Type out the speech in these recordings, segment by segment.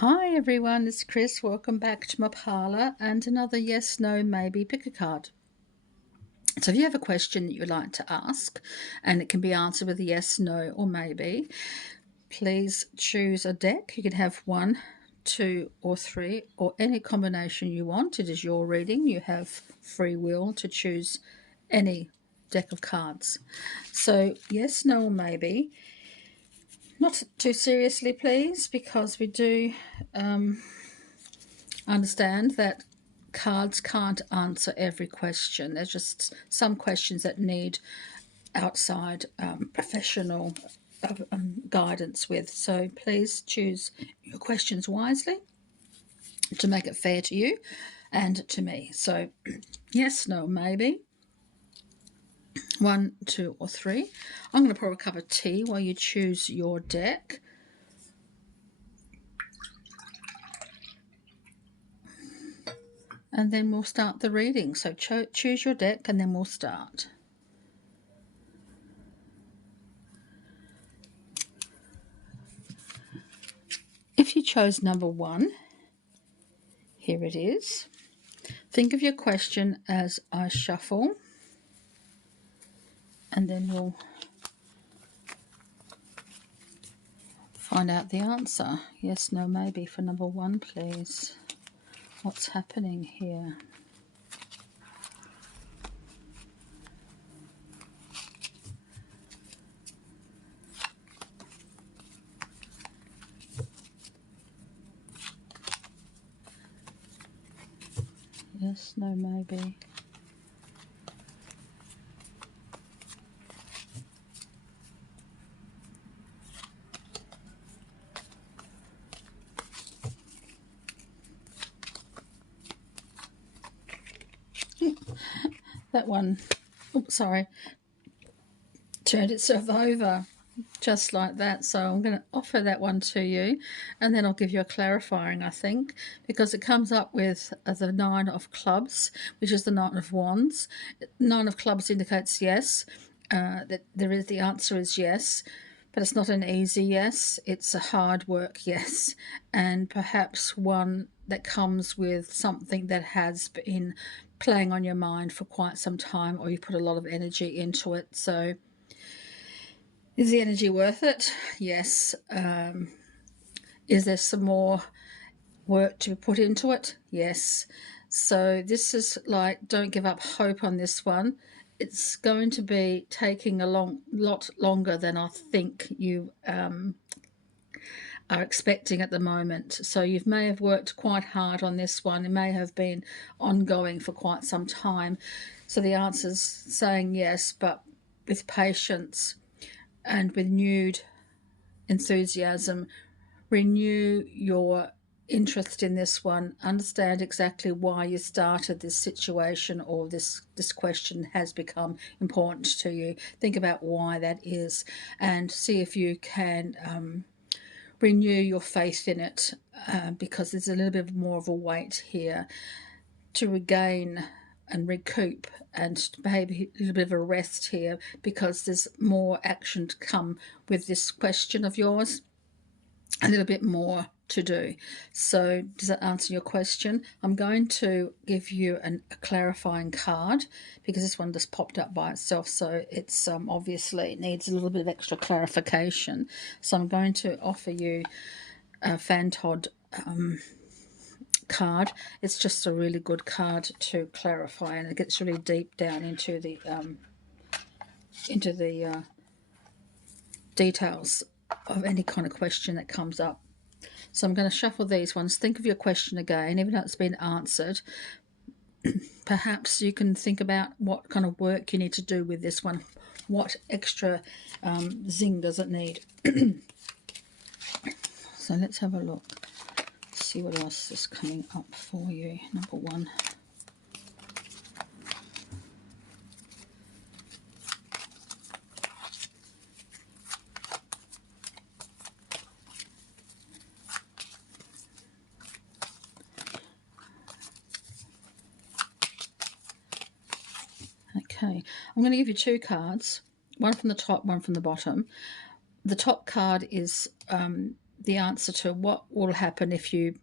Hi everyone, it's Chris. Welcome back to my parlour and another yes, no, maybe pick a card. So if you have a question that you'd like to ask and it can be answered with a yes, no or maybe, please choose a deck. You can have one, two or three or any combination you want. It is your reading. You have free will to choose any deck of cards. So yes, no or maybe. Not too seriously, please, because we do understand that cards can't answer every question. There's just some questions that need outside professional guidance with. So please choose your questions wisely to make it fair to you and to me. So yes, no, maybe. One, two, or three. I'm going to pour a cup of tea while you choose your deck. And then we'll start the reading. So choose your deck and then we'll start. If you chose number one, here it is. Think of your question as I shuffle, and then we'll find out the answer. Yes, no, maybe for number one, please. What's happening here? Yes, no, maybe. That one, oops, sorry, turned itself over just like that. So I'm going to offer that one to you, and then I'll give you a clarifying, I think, because it comes up with the Nine of Clubs, which is the Nine of Wands. Nine of Clubs indicates yes, that the answer is yes, but it's not an easy yes. It's a hard work yes, and perhaps one that comes with something that has been playing on your mind for quite some time, or you put a lot of energy into it. So is the energy worth it? Yes. Is there some more work to be put into it? Yes. So this is like, don't give up hope on this one. It's going to be taking a lot longer than I think you are expecting at the moment. So you may have worked quite hard on this one. It may have been ongoing for quite some time. So the answer's saying yes, but with patience and renewed enthusiasm. Renew your interest in this one. Understand exactly why you started this situation, or this question has become important to you. Think about why that is and see if you can renew your faith in it, because there's a little bit more of a weight here to regain and recoup, and maybe a little bit of a rest here, because there's more action to come with this question of yours, a little bit more to do. So does that answer your question? I'm going to give you a clarifying card, because this one just popped up by itself, so it's obviously it needs a little bit of extra clarification. So I'm going to offer you a Fantod card. It's just a really good card to clarify, and it gets really deep down into the details of any kind of question that comes up. So I'm going to shuffle these ones. Think of your question again, even though it's been answered. Perhaps you can think about what kind of work you need to do with this one. What extra zing does it need? So let's have a look. See what else is coming up for you. Number one. Okay, I'm going to give you two cards, one from the top, one from the bottom. The top card is the answer to what will happen if you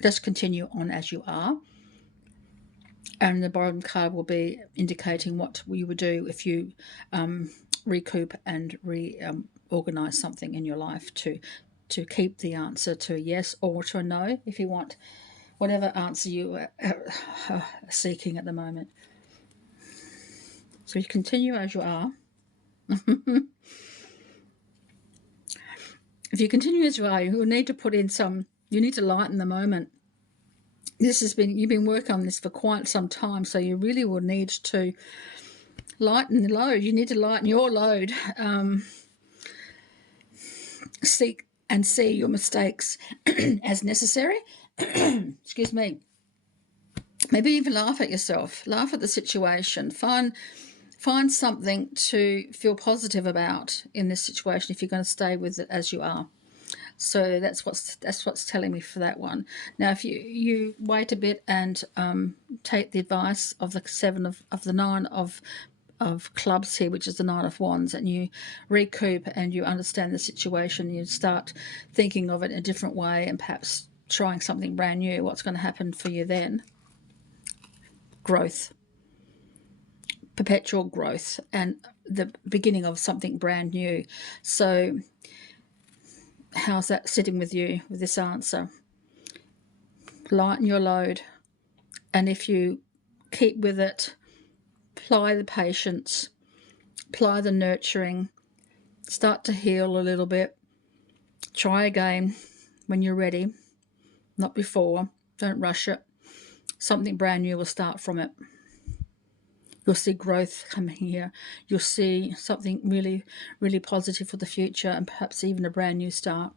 just continue on as you are. And the bottom card will be indicating what you would do if you recoup and reorganize something in your life to keep the answer to a yes or to a no, if you want whatever answer you are seeking at the moment. So you continue as you are. If you continue as you are, you will need to put in you need to lighten the moment. You've been working on this for quite some time, so you really will need to lighten the load. You need to lighten your load. Seek and see your mistakes as necessary. Excuse me. Maybe even laugh at yourself. Laugh at the situation. Find something to feel positive about in this situation if you're going to stay with it as you are. So that's what's telling me for that one. Now, if you wait a bit and take the advice of the nine of clubs here, which is the Nine of Wands, and you recoup and you understand the situation, you start thinking of it in a different way and perhaps trying something brand new, what's going to happen for you then? Growth. Perpetual growth and the beginning of something brand new. So how's that sitting with you with this answer? Lighten your load, and if you keep with it, apply the patience, apply the nurturing, start to heal a little bit, try again when you're ready, not before. Don't rush it. Something brand new will start from it. You'll see growth coming here. You'll see something really, really positive for the future, and perhaps even a brand new start.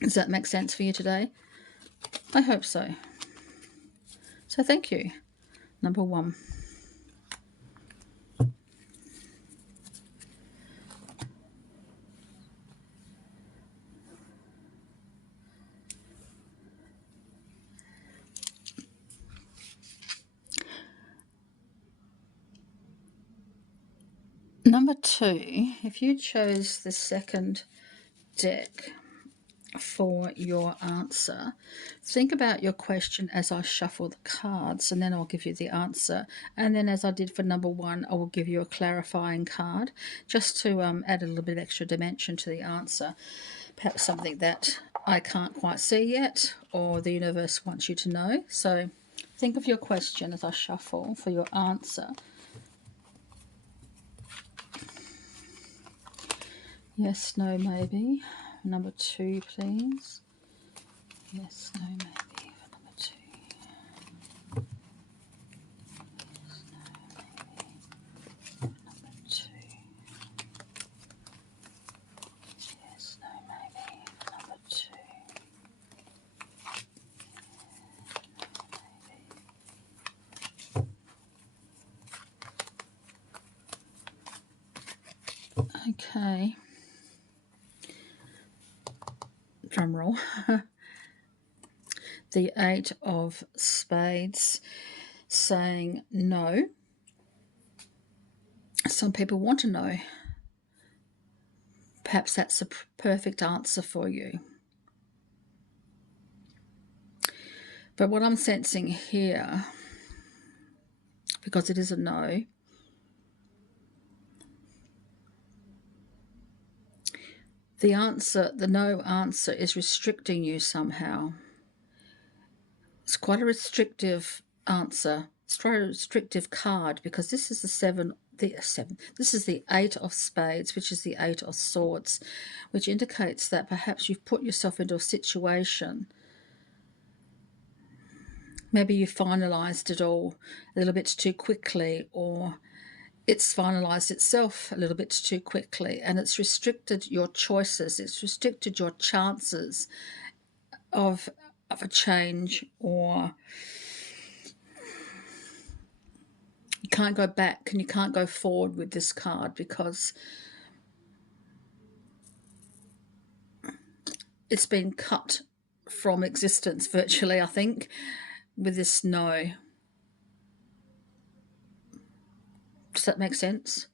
Does that make sense for you today? I hope so. So thank you. Number 1. Number 2, if you chose the second deck for your answer, think about your question as I shuffle the cards, and then I'll give you the answer. And then, as I did for number 1, I will give you a clarifying card just to add a little bit extra dimension to the answer. Perhaps something that I can't quite see yet, or the universe wants you to know. So think of your question as I shuffle for your answer. Yes, no, maybe. Number 2, please. Yes, no, maybe for number 2. Yes, no, maybe for number 2. Yes, no, maybe for number 2. Maybe. Okay. Drum roll. The 8 of Spades saying no. Some people want to know. Perhaps that's a perfect answer for you. But what I'm sensing here, because it is a no, the no answer is restricting you somehow. It's quite a restrictive answer. It's quite a restrictive card, because this is this is the 8 of Spades, which is the 8 of Swords, which indicates that perhaps you've put yourself into a situation. Maybe you finalised it all a little bit too quickly, or it's finalised itself a little bit too quickly, and it's restricted your choices. It's restricted your chances of a change, or you can't go back and you can't go forward with this card because it's been cut from existence virtually, I think, with this no. Does that make sense?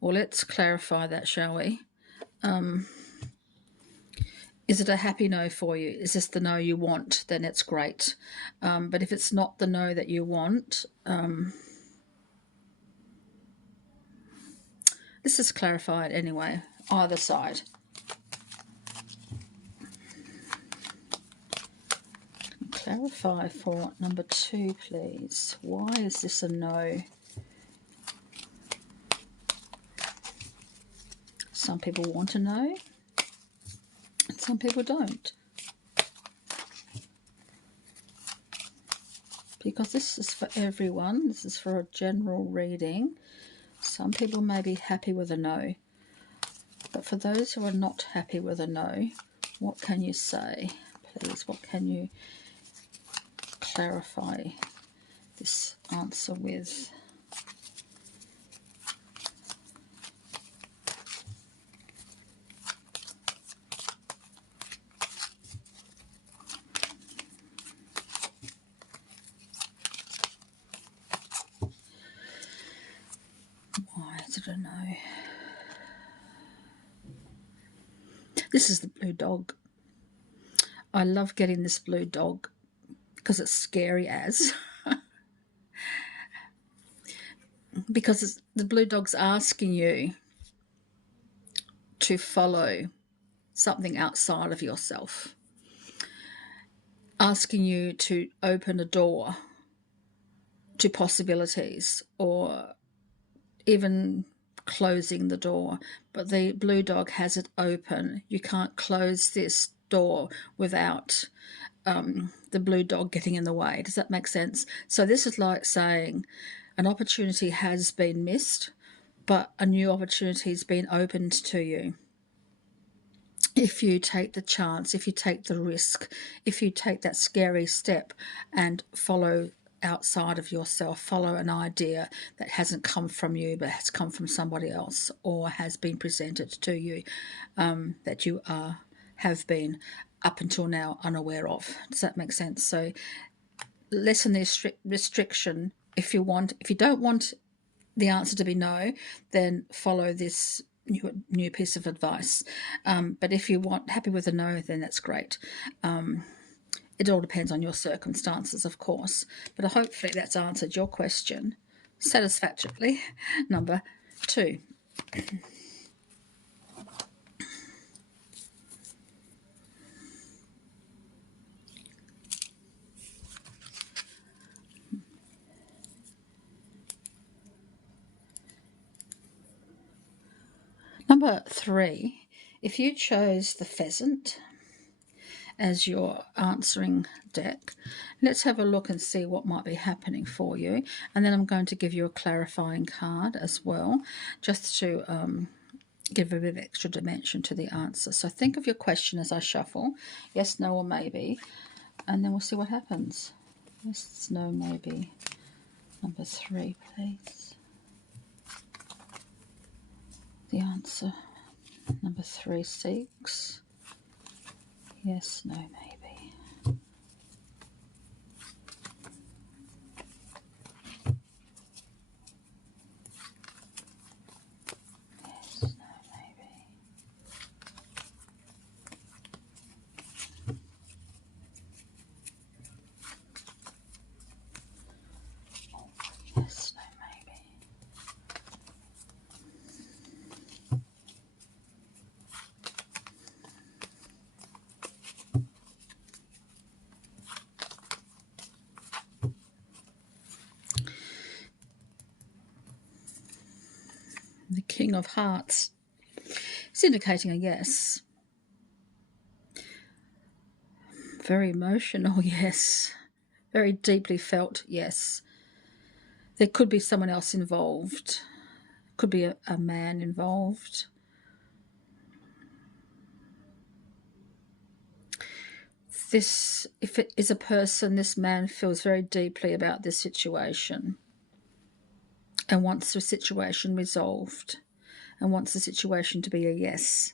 Well, let's clarify that, shall we? Is it a happy no for you? Is this the no you want? Then it's great. But if it's not the no that you want, this is clarified anyway, either side. Clarify for number 2, please. Why is this a no? Some people want to know, and some people don't. Because this is for everyone. This is for a general reading. Some people may be happy with a no. But for those who are not happy with a no, what can you say? Please, what can you clarify this answer with? Why is it a no? This is the blue dog. I love getting this blue dog because it's scary as. Because the blue dog's asking you to follow something outside of yourself. Asking you to open a door to possibilities, or even closing the door. But the blue dog has it open. You can't close this door without the blue dog getting in the way. Does that make sense? So this is like saying an opportunity has been missed, but a new opportunity has been opened to you. If you take the chance, if you take the risk, if you take that scary step and follow outside of yourself, follow an idea that hasn't come from you but has come from somebody else, or has been presented to you, that you have been up until now unaware of. Does that make sense? So lessen the restriction. If you don't want the answer to be no, then follow this new piece of advice. But if you happy with a no, then that's great. It all depends on your circumstances, of course, but hopefully that's answered your question satisfactorily. Number 2. Number 3, if you chose the pheasant as your answering deck, let's have a look and see what might be happening for you. And then I'm going to give you a clarifying card as well, just to give a bit of extra dimension to the answer. So think of your question as I shuffle, yes, no, or maybe, and then we'll see what happens. Yes, no, maybe. Number 3, please. The answer. Number 3, 6. Yes, no, maybe. Yes, no, maybe. Yes, no, maybe. The King of Hearts. It's indicating a yes. Very emotional, yes. Very deeply felt, yes. There could be someone else involved. Could be a man involved. This, if it is a person, this man feels very deeply about this situation and wants the situation resolved and wants the situation to be a yes.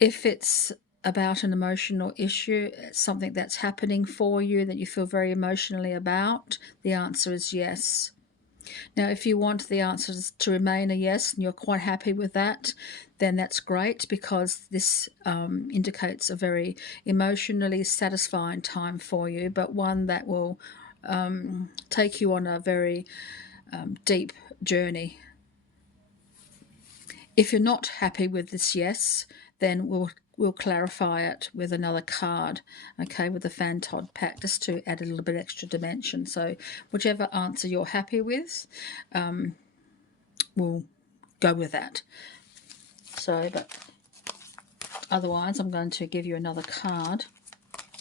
If it's about an emotional issue, something that's happening for you that you feel very emotionally about, the answer is yes. Now, if you want the answers to remain a yes and you're quite happy with that, then that's great, because this indicates a very emotionally satisfying time for you, but one that will take you on a very deep journey. If you're not happy with this yes, then we'll clarify it with another card, okay, with the Fan Todd pack, just to add a little bit extra dimension. So whichever answer you're happy with, we'll go with that. So, but otherwise, I'm going to give you another card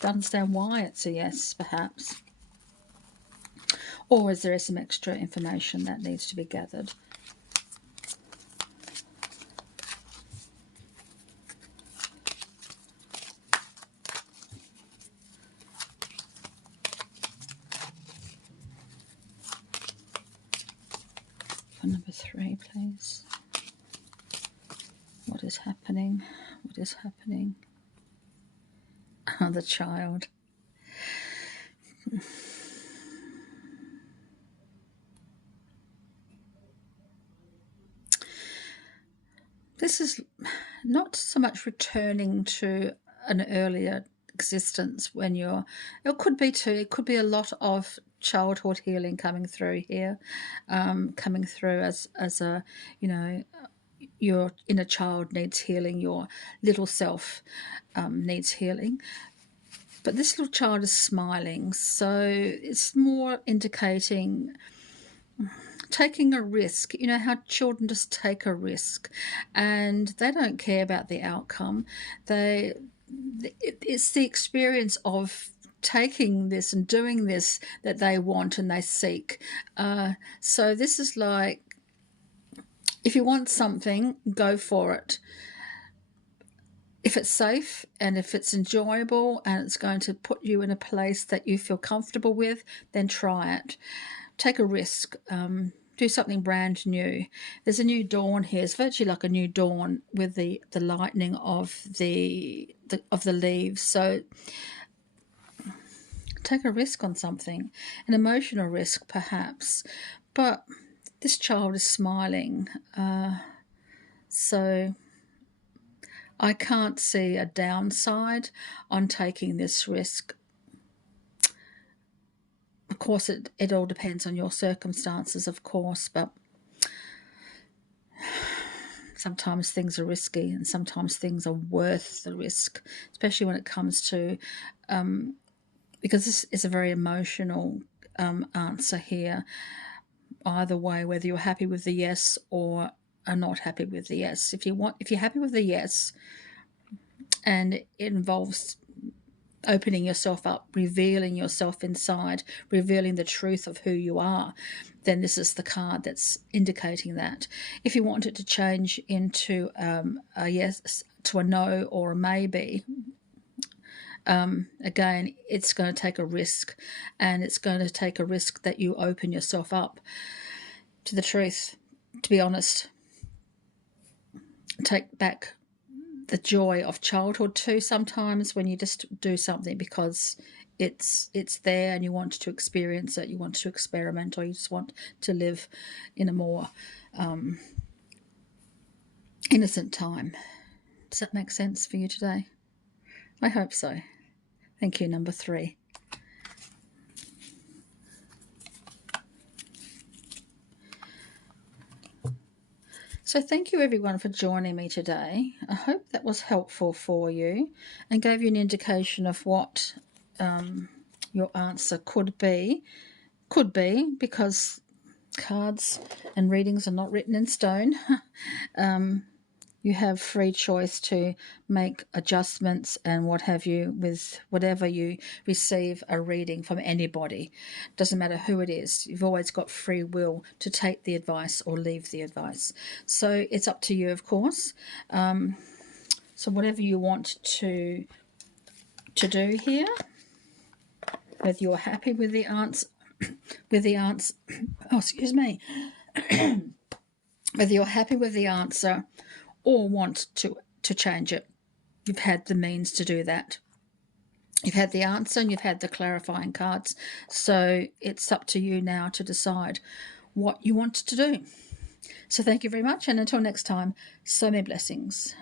to understand why it's a yes, perhaps. Or is there some extra information that needs to be gathered? For number 3, please. What is happening? What is happening? The child. This is not so much returning to an earlier existence when you're, it could be too, it could be a lot of childhood healing coming through here, coming through as a, you know, your inner child needs healing, your little self needs healing. But this little child is smiling, so it's more indicating taking a risk. You know how children just take a risk and they don't care about the outcome. It's the experience of taking this and doing this that they want and they seek. So this is like, if you want something, go for it. If it's safe and if it's enjoyable and it's going to put you in a place that you feel comfortable with, then try it. Take a risk. Do something brand new. There's a new dawn here. It's virtually like a new dawn with the lightning of the leaves. So take a risk on something, an emotional risk perhaps. But this child is smiling. So I can't see a downside on taking this risk. Of course, it all depends on your circumstances, of course, but sometimes things are risky and sometimes things are worth the risk, especially when it comes to, because this is a very emotional answer here. Either way, whether you're happy with the yes or are not happy with the yes. If you're happy with the yes, and it involves opening yourself up, revealing yourself inside, revealing the truth of who you are, then this is the card that's indicating that. If you want it to change into a yes, to a no, or a maybe, again, it's going to take a risk, and it's going to take a risk that you open yourself up to the truth, to be honest. Take back the joy of childhood too, sometimes, when you just do something because it's there and you want to experience it, you want to experiment, or you just want to live in a more innocent time. Does that make sense for you today? I hope so. Thank you, number 3. So thank you everyone for joining me today. I hope that was helpful for you and gave you an indication of what your answer could be. Could be, because cards and readings are not written in stone. You have free choice to make adjustments and what have you with whatever you receive a reading from anybody. Doesn't matter who it is. You've always got free will to take the advice or leave the advice. So it's up to you, of course. So whatever you want to do here, whether you're happy with the answer, oh, excuse me, whether you're happy with the answer or want to change it, you've had the means to do that. You've had the answer and you've had the clarifying cards. So it's up to you now to decide what you want to do. So thank you very much, and until next time, so many blessings.